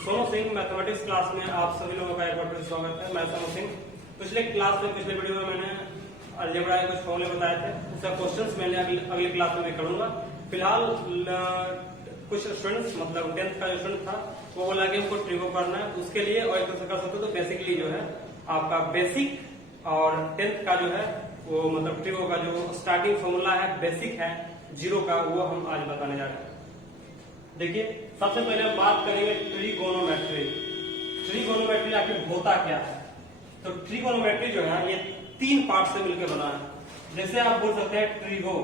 Sonu Singh mathematics class में आप सभी लोगों का एक बार फिर स्वागत है। मैं सोनू सिंह। पिछले वीडियो में मैंने अलजेब्रा के कुछ फॉर्मूले बताए थे, उसका क्वेश्चंस मैंने अगली क्लास में भी करूंगा। फिलहाल कुछ स्टूडेंट्स मतलब 10th का जो स्टूडेंट था वो बोला कि हमको ट्रिगो करना है, उसके लिए और एक दूसरे कर सकते तो बेसिकली जो है आपका बेसिक और 10th का जो है वो मतलब ट्रिगो का जो स्टार्टिंग फॉर्मूला है बेसिक है 0 का, वो हम आज बताने जा रहे हैं। देखिए सबसे पहले हम बात करेंगे ट्रिगोनोमेट्री। ट्रिगोनोमेट्री आखिर होता क्या है? तो ट्रिगोनोमेट्री जो है ये 3 पार्ट से मिलकर बना है। जैसे आप बोल सकते हैं ट्रिगो,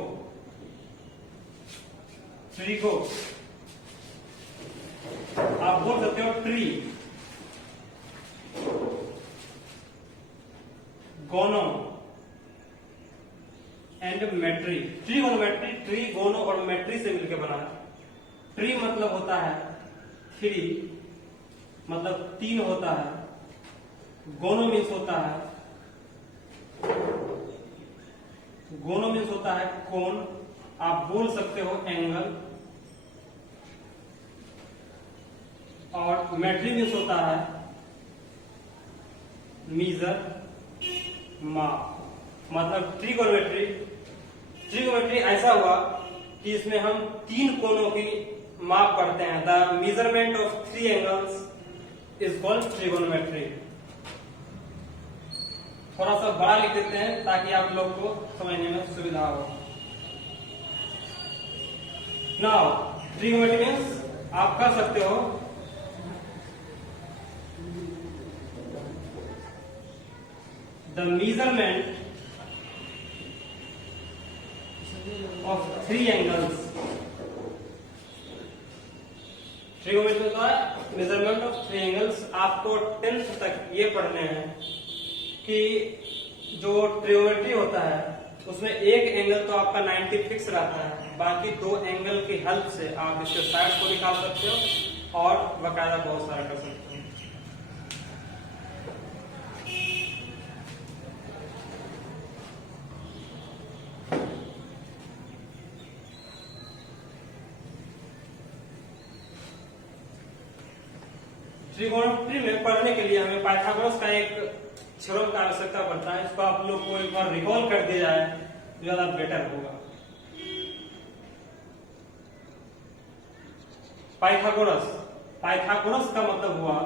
ट्रिगो आप बोल सकते हो ट्री, गोनो एंड मेट्री। ट्रिगोनोमेट्री ट्री, गोनो और मेट्री से मिलकर बना है। ट्री मतलब होता है 3, मतलब 3 होता है। गोनो मीन्स होता है, गोनो मीन्स होता है कोण, आप बोल सकते हो एंगल। और मेट्री मीन्स होता है मीजर, माप। मतलब ट्रिगोनोमेट्री ऐसा हुआ कि इसमें हम 3 कोणों की माप करते हैं। The measurement of 3 angles is called trigonometry. थोड़ा सा बड़ा लिख देते हैं ताकि आप लोग को समझने में सुविधा हो। नाउ ट्रिगोनोमेट्री मीन्स आप कर सकते हो the measurement of 3 angles. Trigonometry होता है मेजरमेंट ऑफ 3 एंगल्स। आपको 10th तक ये पढ़ने हैं कि जो ट्रिगोनोमेट्री होता है उसमें एक एंगल तो आपका 90 फिक्स रहता है, बाकी 2 एंगल की हेल्प से आप इसके साइड को निकाल सकते हो और बकायदा बहुत सारा कर सकते हो। ट्रिगोनोमेट्री में पढ़ने के लिए हमें पाइथागोरस का एक थ्योरम का आवश्यकता पड़ता है। इसको आप लोग को एक बार रिकॉल कर दिया जाए तो ज्यादा बेटर होगा। पाइथागोरस का मतलब हुआ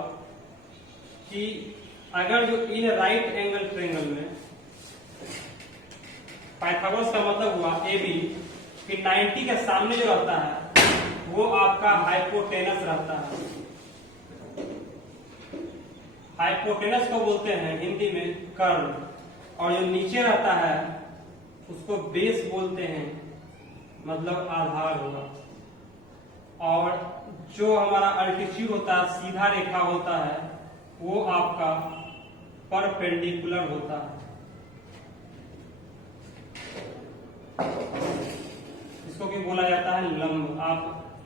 कि अगर जो इन राइट एंगल ट्रायंगल में, पाइथागोरस का मतलब हुआ AB कि 90 के सामने जो रहता है वो आपका हाइपोटेनस रहता है। हाइपोटेनस को बोलते हैं हिंदी में कर्ण, और जो नीचे रहता है उसको बेस बोलते हैं, मतलब आधार होगा। और जो हमारा अल्टीट्यूड होता है, सीधा रेखा होता है, वो आपका परपेंडिकुलर होता है। इसको भी बोला जाता है लंब। आप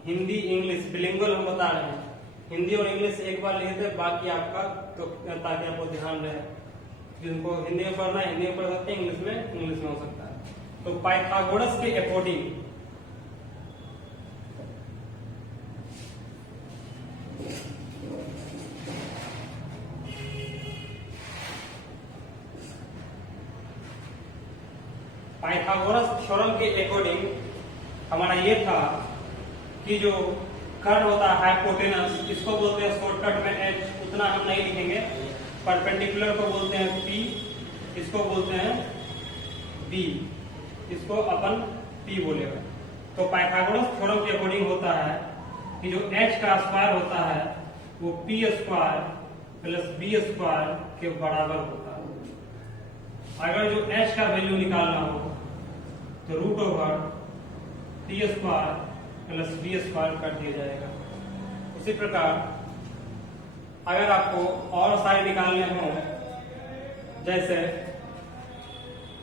हिंदी इंग्लिश बिलिंगुअल हम बता रहे हैं, हिंदी और इंग्लिश एक बार लिखे थे, बाकी आपका तो ताकि आपको ध्यान रहे। जिनको हिंदी में पढ़ना है हिंदी में पढ़ सकते हैं, इंग्लिश में हो सकता है। तो पाइथागोरस के अकॉर्डिंग पाइथागोरस थ्योरम के अकॉर्डिंग हमारा ये था कि जो कर्ण होता है हाइपोटेनस, इसको बोलते हैं शॉर्टकट में H, उतना हम नहीं लिखेंगे। परपेंडिकुलर को बोलते हैं P, इसको बोलते हैं B, इसको अपन P बोलेगा। तो पाइथागोरस थ्योरम के अकॉर्डिंग होता है कि जो H का स्क्वायर होता है वो P square plus B square के बराबर होता है। अगर जो H का वैल्यू निकालना हो तो root over T square plus B square कर दिया जाएगा। उसी प्रकार अगर आपको और सारे निकालने हो, जैसे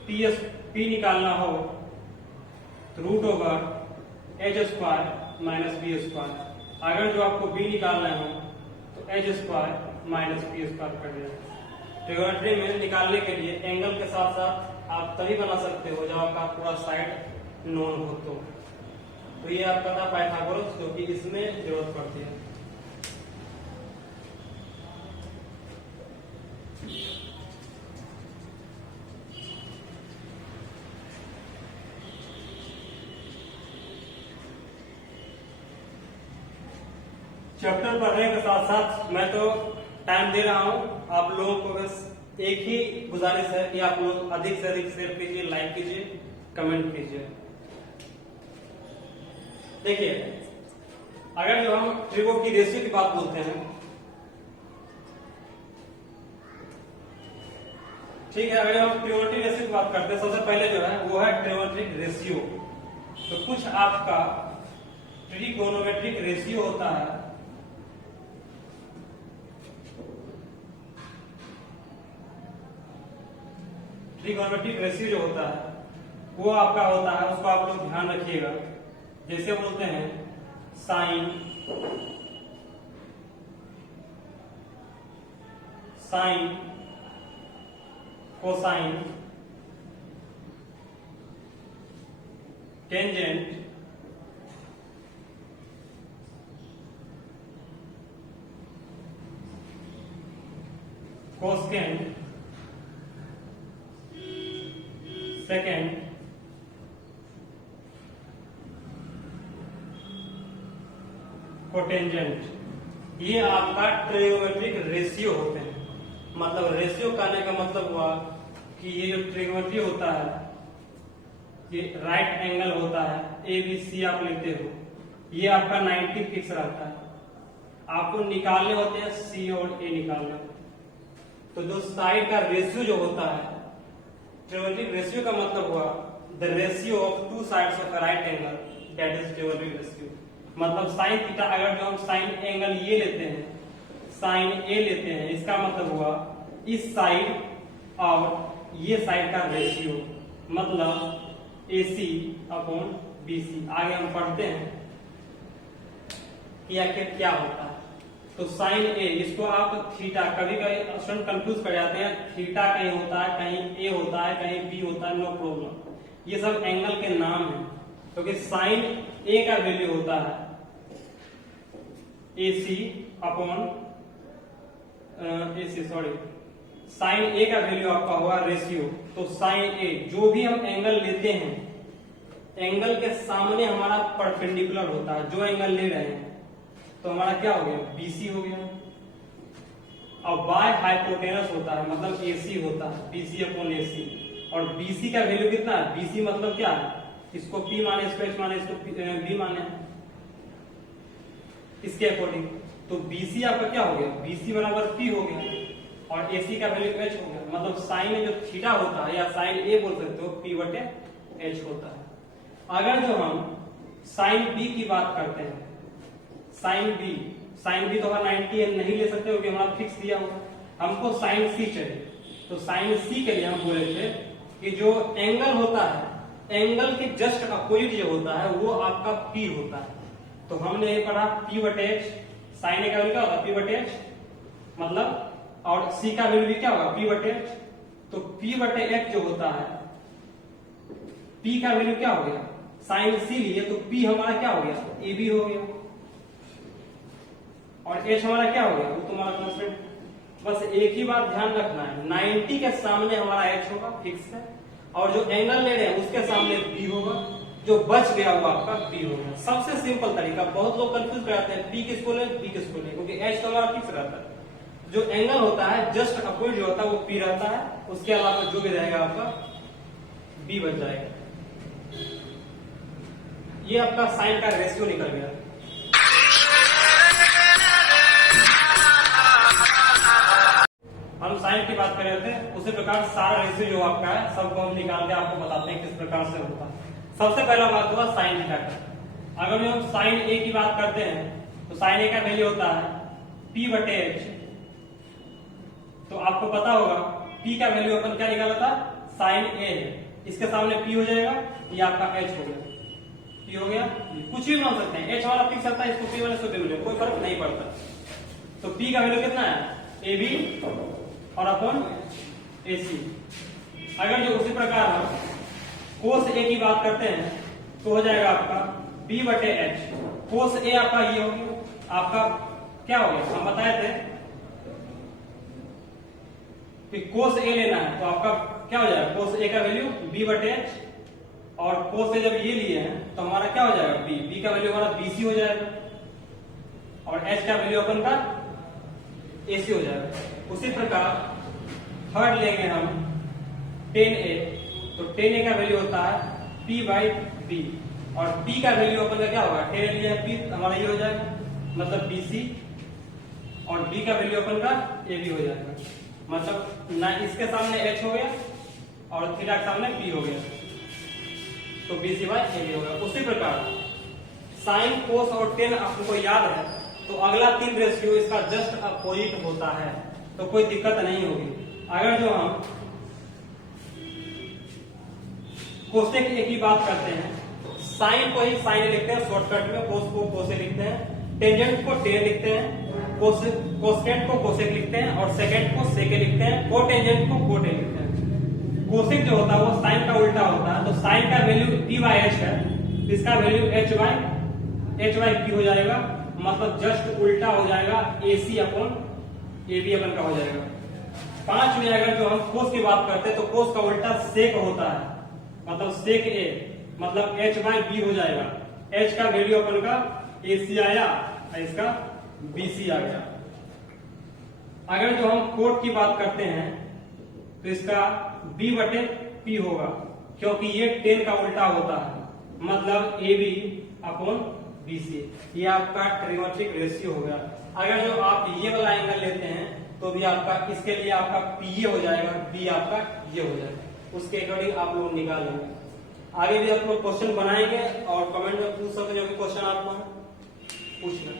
P निकालना हो तो root over H square minus B square. अगर जो आपको B निकालना हो तो H square minus B square कर दिया जाएगा। ट्रिगोनोमेट्री में निकालने के लिए एंगल के साथ साथ आप तभी बना सकते हो जब आपका पूरा साइड नोन हो। तो ये आपका था पाइथागोरस, जो कि इसमें जरूरत पड़ती है। चैप्टर पढ़ने के साथ साथ मैं तो टाइम दे रहा हूँ, आप लोगों को बस एक ही गुजारिश है कि आप लोग अधिक से अधिक शेयर कीजिए, लाइक कीजिए, कमेंट कीजिए। देखिए, अगर जो हम ट्रिगो की रेशियो की बात बोलते हैं, ठीक है, अगर हम ट्रिगोनोमेट्रिक रेशियो की बात करते हैं, सबसे पहले जो है वो है ट्रिगोनोमेट्रिक रेशियो। तो कुछ आपका ट्रिगोनोमेट्रिक रेशियो होता है, ट्रिगोनोमेट्रिक रेशियो जो होता है वो आपका होता है, उसको आप लोग ध्यान रखिएगा। जैसे बोलते हैं sine, sine, cosine, tangent, cosecant, secant, cotangent, ये आपका ट्रिगोनोमेट्रिक रेशियो होते हैं। मतलब रेशियो कहने का मतलब हुआ कि ये जो ट्रिगोनोमेट्री होता है, ये राइट एंगल होता है, ए बी सी आप लेते हो, ये आपका 90 फिक्स रहता है। आपको निकालने होते हैं सी और ए निकालने होते हैं। तो जो साइड का रेशियो जो होता है, ट्रिगोनोमेट्रिक रेशियो का मतलब हुआ the ratio of two sides of a right angle, that is trigonometric ratio. मतलब साइन थीटा, अगर जो हम साइन एंगल ये लेते हैं, साइन ए लेते हैं, इसका मतलब हुआ इस साइड और ये साइड का रेशियो, मतलब AC अपॉन BC। आगे हम पढ़ते हैं कि आखिर क्या होता है। तो साइन ए, इसको आप थीटा, कभी कभी स्टूडेंट कंफ्यूज कर जाते हैं, थीटा कहीं होता है, कहीं ए होता है, कहीं बी होता है, नो प्रॉब्लम, ये सब एंगल के नाम है। क्योंकि साइन ए का वैल्यू होता है AC अपॉन साइन ए का वैल्यू आपका हुआ रेशियो। तो साइन ए, जो भी हम एंगल लेते हैं, एंगल के सामने हमारा परपेंडिकुलर होता है, जो एंगल ले रहे हैं, तो हमारा क्या हो गया, BC हो गया। और बाय हाइपोटेनस होता है, मतलब AC होता है, BC अपॉन AC। और BC का वैल्यू कितना है, BC मतलब क्या है, इसको P माने, इसको H माने, इसको B माने, इसके अकॉर्डिंग। तो BC आपका क्या हो गया, BC बराबर P हो गया, और AC का वैल्यू H हो गया। मतलब साइन में जो थीटा होता है, या साइन ए बोल सकते हो, P/H होता है। अगर जो हम साइन B की बात करते हैं, साइन B तो हम 90 नहीं ले सकते क्योंकि हमारा फिक्स दिया हुआ, हमको साइन C चाहिए। तो साइन C के लिए हम बोले थे कि जो एंगल होता है, एंगल के जस्ट अपोजिट जो होता है वो आपका P होता है। तो हमने ये पढ़ा P/H, साइन ए का वैल्यू क्या होगा, P/H, मतलब, और C का वैल्यू भी क्या होगा, P/H। तो P/H जो होता है, P का वैल्यू क्या हो गया, साइन C लिए तो P हमारा क्या हो गया, AB हो गया, और H हमारा क्या हो गया, वो तुम्हारा कांस्टेंट। बस एक ही बात ध्यान रखना है, 90 के सामने हमारा H होगा, फिक्स है, और जो एंगल ले रहे हैं उसके सामने B होगा, जो बच गया वो आपका P हो गया। सबसे सिंपल तरीका, बहुत लोग कंफ्यूज कराते हैं P किसको ले, B किसको ले, क्योंकि H तो हमारा फिक्स रहता है। जो एंगल होता है जस्ट अपोजिट जो होता है वो P रहता है, उसके अलावा जो भी रहेगा आपका B बच जाएगा। ये आपका साइन का रेशियो निकल गया। हम साइन की बात कर रहे थे, उसी प्रकार सारा रेशियो जो आपका है सबको हम निकाल के आपको बताते हैं किस प्रकार से होता है। सबसे पहला बात हुआ साइन थीटा का। अगर हम साइन ए की बात करते हैं तो साइन ए का वैल्यू होता है P/H। तो आपको पता होगा P का वैल्यू अपन क्या निकाला था, साइन ए है, इसके सामने P हो जाएगा, ये आपका H हो गया, P हो गया, कुछ भी मान सकते हैं, H वाला फिक्स आता है, इसको P वाले से मिले, कोई फर्क नहीं पड़ता। तो P का वैल्यू कितना है, AB और अपन AC। अगर जो उसी प्रकार कोस ए की बात करते हैं तो हो जाएगा आपका P/H। कोस ए आपका ये हो गया, आपका क्या हो गया, हम बताए थे कि कोस ए लेना है, तो आपका क्या हो जाएगा, कोस ए का वैल्यू B/H, और कोस ए जब ये लिए हैं तो हमारा क्या हो जाएगा, B का वैल्यू हमारा BC हो जाएगा। और h का वैल्यू अपन का AC हो जाएगा। उसी प्रकार थर्ड लेंगे हम 10A, तो 10A का वैल्यू होता है P/B और P का वैल्यू अपन का क्या होगा, 10 लिया है P हमारा ये हो जाएगा मतलब BC और B का वैल्यू अपन का AB हो जाएगा, मतलब ना इसके सामने H हो गया और थीटा के सामने P हो गया, तो BC/AB होगा। उसी प्रकार साइन, कोस और टेन आपको याद है, तो अगला 3 रेशियो इसका जस्ट अपोजिट होता है, तो कोई दिक्कत नहीं होगी। अगर जो हम कोसेक ए की बात करते हैं, साइन को ही साइन लिखते हैं शॉर्टकट में, कोस को कोसे लिखते हैं, टेंजेंट को टेन लिखते हैं, कोसेकेंट को कोसेक लिखते हैं और सेकेंड को सेके लिखते हैं, कोटेंजेंट को कोटे लिखते हैं। कोसेक जो होता है वो साइन का उल्टा होता है, तो साइन का वैल्यू P/H है, इसका वैल्यू H/P हो जाएगा, मतलब जस्ट उल्टा हो जाएगा AC/AB अपन का हो जाएगा। 5 में अगर जो हम कोस की बात करते हैं तो कोस का उल्टा सेक होता है, मतलब सेक A, मतलब H/B हो जाएगा। H का वैल्यू अपन का AC आया और इसका BC आ गया। अगर जो हम कोट की बात करते हैं तो इसका B/P होगा, क्योंकि ये 10 का उल्टा होता है, मतलब AB/BC। ये आपका ट्रिगोनोमेट्रिक रेशियो हो गया। अगर जो आप ये वाला एंगल लेते हैं तो भी आपका इसके लिए आपका PA हो जाएगा, B आपका ये हो जाएगा, उसके अकॉर्डिंग आप लोग निकाल लेंगे। आगे भी आप लोग क्वेश्चन बनाएंगे और कमेंट में पूछ सकते, जो भी क्वेश्चन आपको पूछना।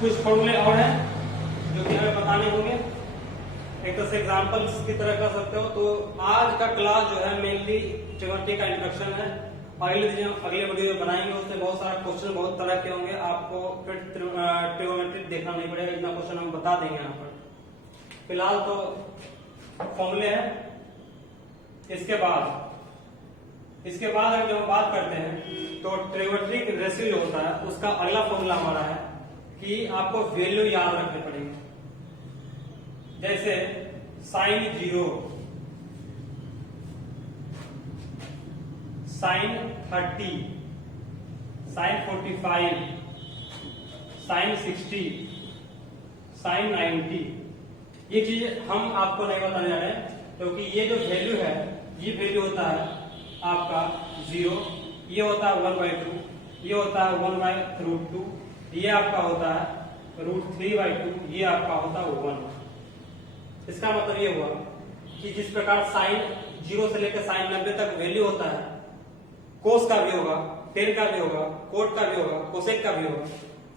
कुछ फॉर्मूले और हैं जो कि हमें बताने होंगे, एक तरह से एग्जांपल्स की तरह कर सकते हो। तो आज का क्लास जो है मेनली ट्रिगोनोमेट्री का इंट्रोडक्शन है। अगले वीडियो बनाएंगे, उसमें बहुत सारा क्वेश्चन बहुत तरह के होंगे, आपको फिर ट्रिगोनोमेट्री देखना नहीं पड़ेगा, इतना क्वेश्चन हम बता देंगे यहाँ पर। फिलहाल तो फॉर्मूले हैं। इसके बाद अगर हम बात करते हैं तो ट्रिगोनोमेट्रिक रेशियो जो होता है उसका अगला फॉर्मूला हमारा है कि आपको वैल्यू याद रखने पड़ेंगे। जैसे sine 0, sine 30, sine 45, sine 60, sine 90, ये चीज हम आपको नहीं बताने जा रहे हैं, क्योंकि ये जो वैल्यू है ये वैल्यू होता है आपका 0, ये होता है 1/2, ये होता है 1/√2, ये आपका होता है √3/2, ये आपका होता है 1। इसका मतलब ये हुआ कि जिस प्रकार साइन 0 से लेकर साइन 90 तक वैल्यू होता है, कोस का भी होगा, टेन का भी होगा, कोट का भी होगा, कोसेक का भी होगा,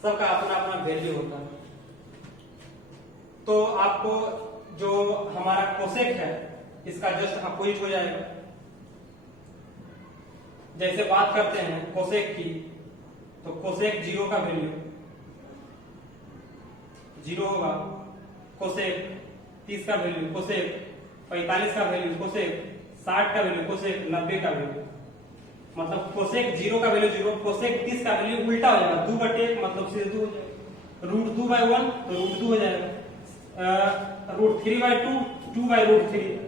सबका अपना अपना वैल्यू होता है। तो आपको जो हमारा कोसेक है इसका जस्ट अपोजिट हो जाएगा। जैसे बात करते हैं कोसेक की, तो कोसेक 0 का वैल्यू 0 होगा, कोसेक 30 का वैल्यू कोसेक, 45 का वैल्यू कोसेक, 60 का वैल्यू कोसेक, 90 का वैल्यू, मतलब कोसेक 0 का वैल्यू 0, कोसेक 30 का वैल्यू उल्टा हो जाएगा, 2/1 मतलब सीधे 2 हो जाएगा, √2/1 तो √2 हो जाएगा, √3/2 2/√3,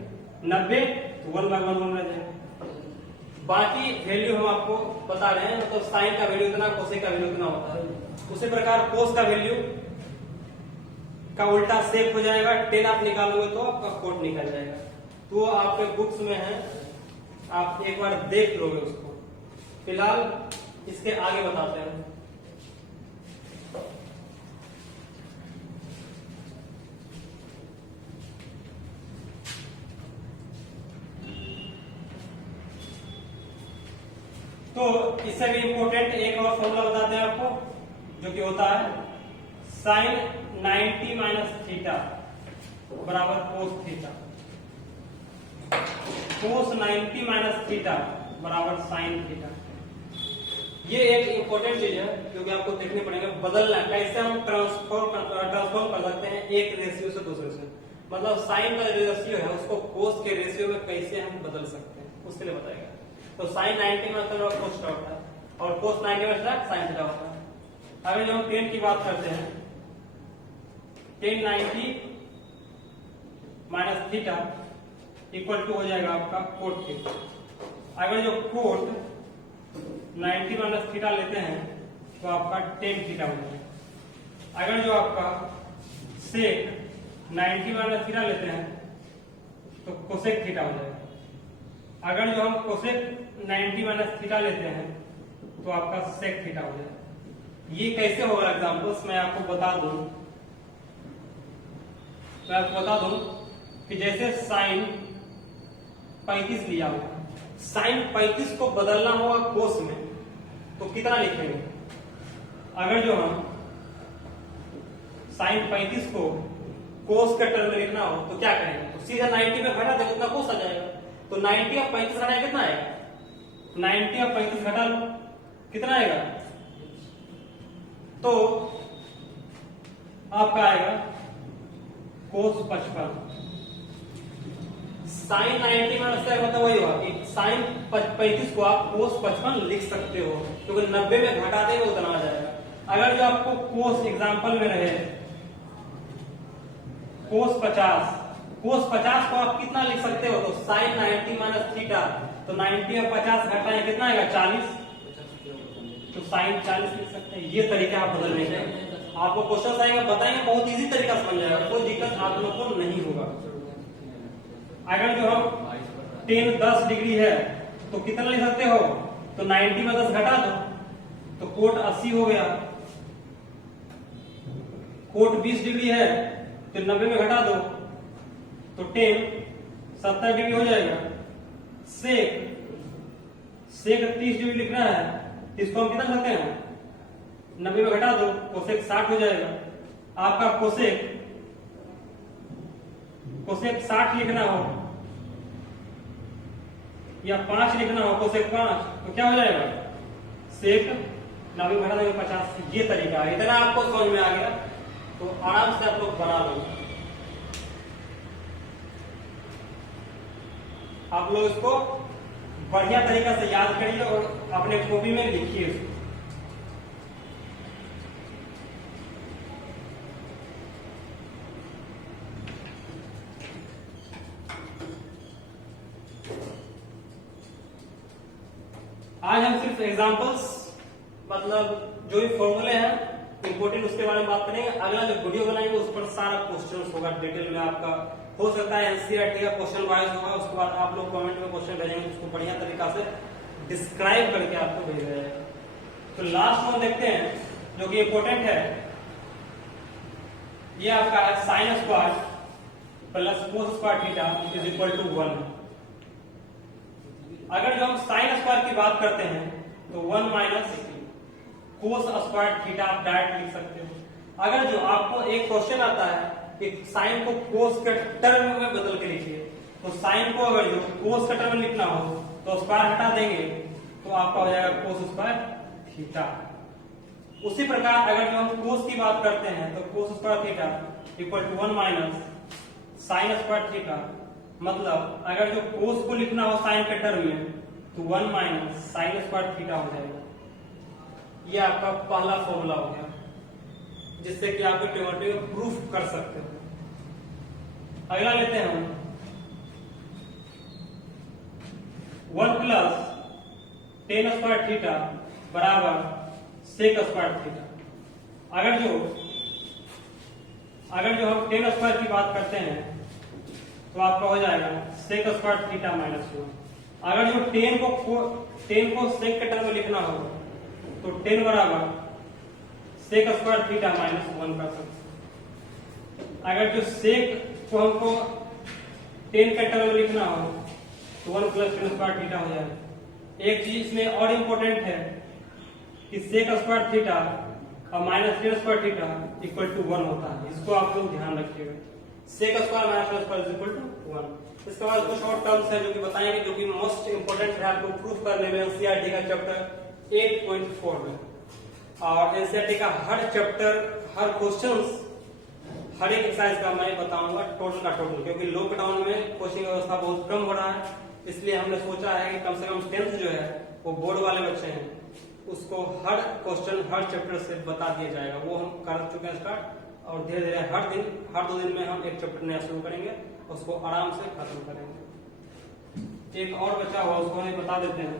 90 तो 1/1 रह जाएगा। बाकी वैल्यू हम आपको बता रहे हैं, मतलब साइन का वैल्यू इतना, कोसेक का वैल्यू इतना होता है। उसी प्रकार कोस का वैल्यू का उल्टा सेक हो जाएगा, 10 आप निकालोगे तो आपका कोट निकल जाएगा। तो आपके बुक्स में है, आप एक बार देख लोगे उसको। फिलहाल इसके आगे बताते हैं। तो इससे भी इंपॉर्टेंट एक और फॉर्मूला बताते हैं आपको, जो कि होता है साइन 90 माइनस थीटा बराबर कोस थीटा, कोस 90 माइनस थीटा बराबर साइन थीटा। ये एक इंपॉर्टेंट चीज है क्योंकि आपको देखने पड़ेगा, बदलना कैसे हम ट्रांसफॉर्म कर सकते हैं एक रेशियो से दूसरे से, मतलब साइन का जो रेशियो है उसको कोस के रेशियो में कैसे हम बदल सकते हैं, उसके लिए बताएगा। तो साइन 90 में कोस थीटा होता है और कोस 90 में साइन थीटा होता है। अगर जो हम टेन की बात करते हैं, tan 90 minus theta equal to हो जाएगा आपका कोट थीटा। अगर जो कोट 90 माइनस थीटा लेते हैं तो आपका टेन थीटा हो जाएगा। अगर जो आपका सेक 90 माइनस थीटा लेते हैं तो कोसेक थीटा हो जाएगा। अगर जो हम कोसेक 90 माइनस थीटा लेते हैं तो आपका सेक थीटा हो जाएगा। ये कैसे होगा एग्जांपल्स मैं आपको बता दूं। मैं आपको बता दूं कि जैसे साइन 35 लिया हुआ, साइन 35 को बदलना होगा कोस में तो कितना लिखेंगे? अगर जो हम साइन 35 को कोस के टर्म में लिखना हो तो क्या करेंगे? तो सीधा 90 में घटा देंगे, उतना कोस आ जाएगा। तो 90 और 35 घटाए कितना आएगा? 90 और 35 घटा लो कितना आएगा? तो आपका आएगा कोस 55। साइन 90 माइनस का मतलब वही हुआ कि साइन 35 को आप कोस 55 लिख सकते हो, क्योंकि 90 में घटा देंगे उतना आ जाएगा। अगर जो आपको कोस एग्जांपल में रहे कोस 50, कोस 50 को आप कितना लिख सकते हो? तो साइन 90 माइनस थीटा, तो 90 और 50 घटाएं कितना आएगा? 40, तो साइन 40 लिख सकते हैं। ये तरीका आप बदलने का, आपको क्वेश्चन आएगा बताएंगे, बहुत इजी तरीका समझ जाएगा, कोई दिक्कत आप लोग को नहीं होगा। अगर जो हम टेन 10 डिग्री है तो कितना लिख सकते हो? तो 90 में 10 घटा दो तो कोट 80 हो गया। कोट 20 डिग्री है तो 90 में घटा दो तो टेन 70 डिग्री हो जाएगा। सेक 30 डिग्री लिखना है, इसको हम कितना करते हैं? 90 में घटा दो, कोसेक 60 हो जाएगा। आपका कोसेक 60 लिखना हो या 5 लिखना हो, कोसेक 5 तो क्या हो जाएगा? सेक 90 में घटा देंगे 50। ये तरीका है। इतना आपको समझ में आ गया तो आराम से आप लोग बना लो। आप लोग इसको बढ़िया तरीका से याद करिए और अपने कॉपी में लिखिए इसको। आज हम सिर्फ एग्जांपल्स, मतलब जो भी फॉर्मूले हैं इंपोर्टेंट उसके बारे में बात करेंगे। अगला जो वीडियो बनाएंगे उस पर सारा क्वेश्चन होगा डिटेल में। आपका हो सकता है एनसीईआरटी का क्वेश्चन वाइज होगा, उसके बाद आप लोग कमेंट में क्वेश्चन भेजेंगे, उसको बढ़िया तरीका से डिस्क्राइब करके आपको भेजा जाएगा। तो लास्ट वन देखते हैं जो कि इंपोर्टेंट है। ये आपका है sine square plus cos square theta is equal to 1। अगर जो हम साइन स्क्वायर की बात करते हैं तो 1 माइनस कोस स्क्वायर थीटा आप डायरेक्ट लिख सकते हो। अगर जो आपको एक क्वेश्चन आता है कि साइन को कोस के टर्म में बदल के लिखिए, तो साइन को अगर जो कोस के टर्म में लिखना हो तो स्क्वायर हटा देंगे तो आपका हो जाएगा कोस स्क्वायर थीटा। उसी प्रकार अगर जो हम कोस की बात करते हैं तो cos square theta equal to 1 minus sine square theta. मतलब अगर जो कोस को लिखना हो साइन के टर्म में तो 1 माइनस साइन स्क्वायर थीटा हो जाएगा। ये आपका पहला फॉर्मूला हो गया जिससे कि आप ट्रिग्नोमेट्री को प्रूफ कर सकते हो। अगला लेते हैं हम 1 प्लस टेन स्क्वायर थीटा बराबर सेक स्क्वायर थीटा। अगर जो हम टेन स्क्वायर की बात करते हैं तो आपका हो जाएगा सेक स्क्वायर थीटा माइनस 1। अगर जो टेन को सेक के टर्म में लिखना हो तो 10 बराबर सेक स्क्वायर थीटा माइनस 1 कर सकते। अगर जो सेक को हमको 10 के टर्म में लिखना हो तो 1 प्लस टेन स्क्वायर थीटा हो जाएगा। एक चीज इसमें और इम्पोर्टेंट है कि सेक स्क्वायर थीटा और minus tan square theta equal to 1 होता है। इसको आप लोग ध्यान रखिएगा। Sec square minus tan square equal to 1। इसके बाद कुछ और टर्म्स है जो कि बताएंगे, जो कि मोस्ट इंपोर्टेंट है आपको प्रूफ करने में एनसीईआरटी का चैप्टर 8.4 में। और एनसीईआरटी का हर चैप्टर, हर क्वेश्चंस, हर एक एक्सरसाइज का मैं बताऊंगा टोटल का टोटल, क्योंकि लॉकडाउन में कोचिंग व्यवस्था बहुत कम हो रहा है, इसलिए हमने सोचा है कि कम से कम 10th जो है वो बोर्ड वाले बच्चे हैं उसको हर क्वेश्चन हर चैप्टर से बता दिया जाएगा। वो हम कर चुके हैं स्टार्ट, और धीरे धीरे हर 2 दिन में हम एक चैप्टर नया शुरू करेंगे, उसको आराम से खत्म करेंगे। एक और बच्चा हुआ उसको हम बता देते हैं।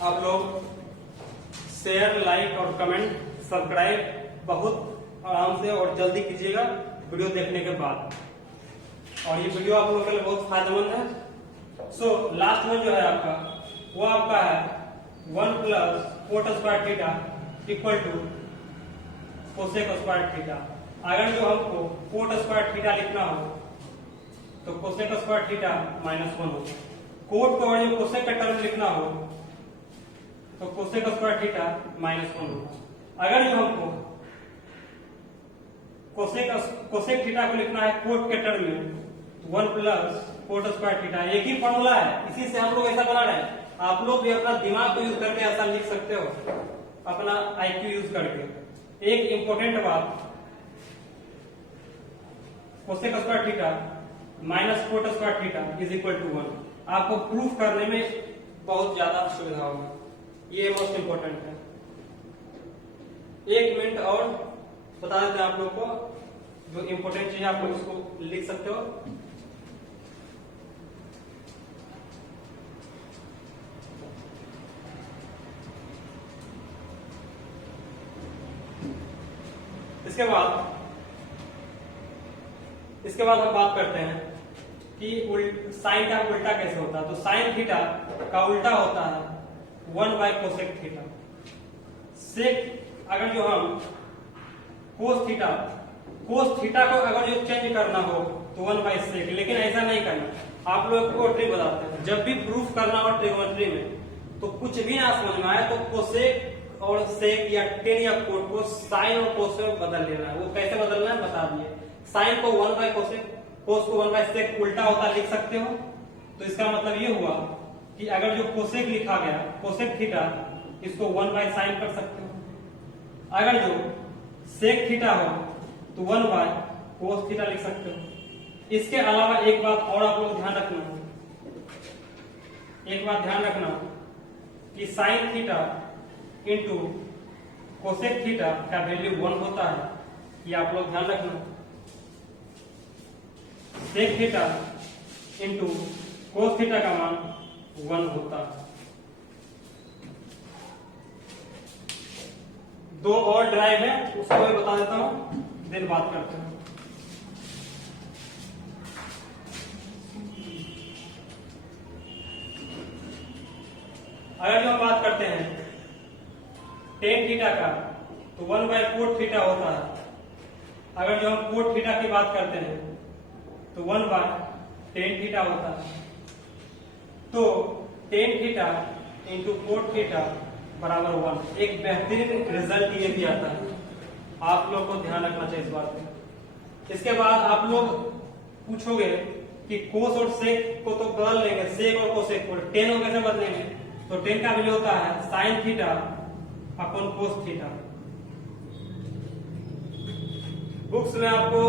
आप लोग शेयर, लाइक और कमेंट, सब्सक्राइब बहुत आराम से और जल्दी कीजिएगा वीडियो देखने के बाद, और ये वीडियो आप लोगों के लिए बहुत फायदेमंद है। सो लास्ट में जो है आपका वो आपका है 1 + cot square theta equal to cosec square theta. अगर जो हमको कोट स्क्वायर थीटा लिखना हो तो कोसेक स्क्वायर थीटा -1 होगा। कोट को जो कोसेक का टर्म लिखना हो तो कोसेक स्क्वायर थीटा -1 होगा। अगर जो हमको कोसेक थीटा को लिखना है कोट के टर्म में तो 1 + कोट स्क्वायर थीटा, एक ही फॉर्मूला है, इसी से हम लोग ऐसा बना रहे हैं। आप लोग भी अपना दिमाग को यूज करके ऐसा लिख सकते हो, अपना IQ यूज करके। एक इंपॉर्टेंट बात, cosec square theta - cot square theta is equal to 1, आपको प्रूफ करने में बहुत ज्यादा सुविधा होगी, ये मोस्ट इंपॉर्टेंट है। 1 मिनट और बता देते हैं आप लोग को, जो इंपॉर्टेंट चीज आप लोग उसको लिख सकते हो। इसके बाद हम बात करते हैं कि साइन का उल्टा कैसे होता है। तो साइन थीटा का उल्टा होता है 1/कोसेक थीटा। सेक अगर जो हम कोस थीटा को अगर जो चेंज करना हो तो 1/सेक, लेकिन ऐसा नहीं करना। आप लोग को ट्रिक बताते हैं, जब भी प्रूफ करना हो ट्रिग्नोमेट्री में तो कुछ भी ना समझ में आए तो कोसेक और सेक या टेन या कोट को साइन और कोस में बदल लेना है। वो कैसे बदलना है बता दिए। साइन को 1/कोसेक, कोस को 1/सेक उल्टा होता लिख सकते हो। तो इसका मतलब ये हुआ कि अगर जो कोसेक लिखा गया कोसेक थीटा, इसको 1/साइन कर सकते हो। अगर जो सेक थीटा हो तो 1/कोस थीटा लिख सकते हो। इसके अलावा एक बात और आप लोग ध्यान रखना कि sine theta into cosec theta का वैल्यू 1 होता है, ये आप लोग ध्यान रखना। Sec theta into cos theta का मान 1 होता है। 2 और ड्राइव है, उसको मैं बता देता हूं, देन बात करते हैं। अगर जो हम बात करते हैं टेन थीटा का तो 1/कोट थीटा होता है। अगर जो हम कोट थीटा की बात करते हैं तो 1/टेन थीटा होता है। तो tan theta into cot theta बराबर 1। एक बेहतरीन रिजल्ट ये भी आता है, आप लोग को ध्यान रखना चाहिए इस बात पे। इसके बाद आप लोग पूछोगे कि कोस और सेक को तो बदल लेंगे, सेक और कोसेक को टेन को कैसे बदलेंगे? तो टेन का वैल्यू होता है sine theta upon cos theta. Books में आपको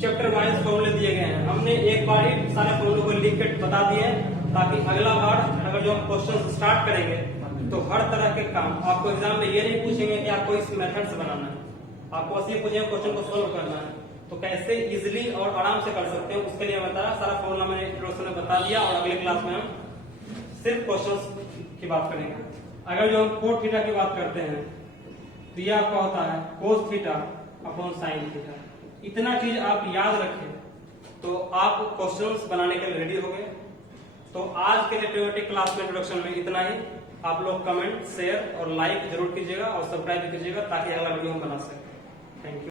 चैप्टर वाइज फॉर्मूले दिए गए हैं, हमने एक बार ही सारे फॉर्मूले को लिख के बता दिए ताकि अगला बार अगर जो हम क्वेश्चन स्टार्ट करेंगे तो हर तरह के काम आपको एग्जाम में ये नहीं पूछेंगे कि आपको इस मेथड से बनाना है, आपको बस ये पूछेंगे क्वेश्चन को सोल्व करना है। तो कैसे इजिली और आराम से कर सकते हैं उसके लिए बताया, सारा फॉर्मूला मैंने इंट्रोडक्शन में बता दिया, और अगले क्लास में हम सिर्फ क्वेश्चन की बात करेंगे। अगर जो हम कोट थीटा की बात करते हैं तो यह आपका होता है cos theta upon sine theta. इतना चीज आप याद रखें तो आप क्वेश्चंस बनाने के लिए रेडी हो गए। तो आज के ट्रिग्नोमेट्री क्लास में इंट्रोडक्शन में इतना ही। आप लोग कमेंट, शेयर और लाइक जरूर कीजिएगा और सब्सक्राइब कीजिएगा ताकि अगला वीडियो हम बना सकें। Thank you.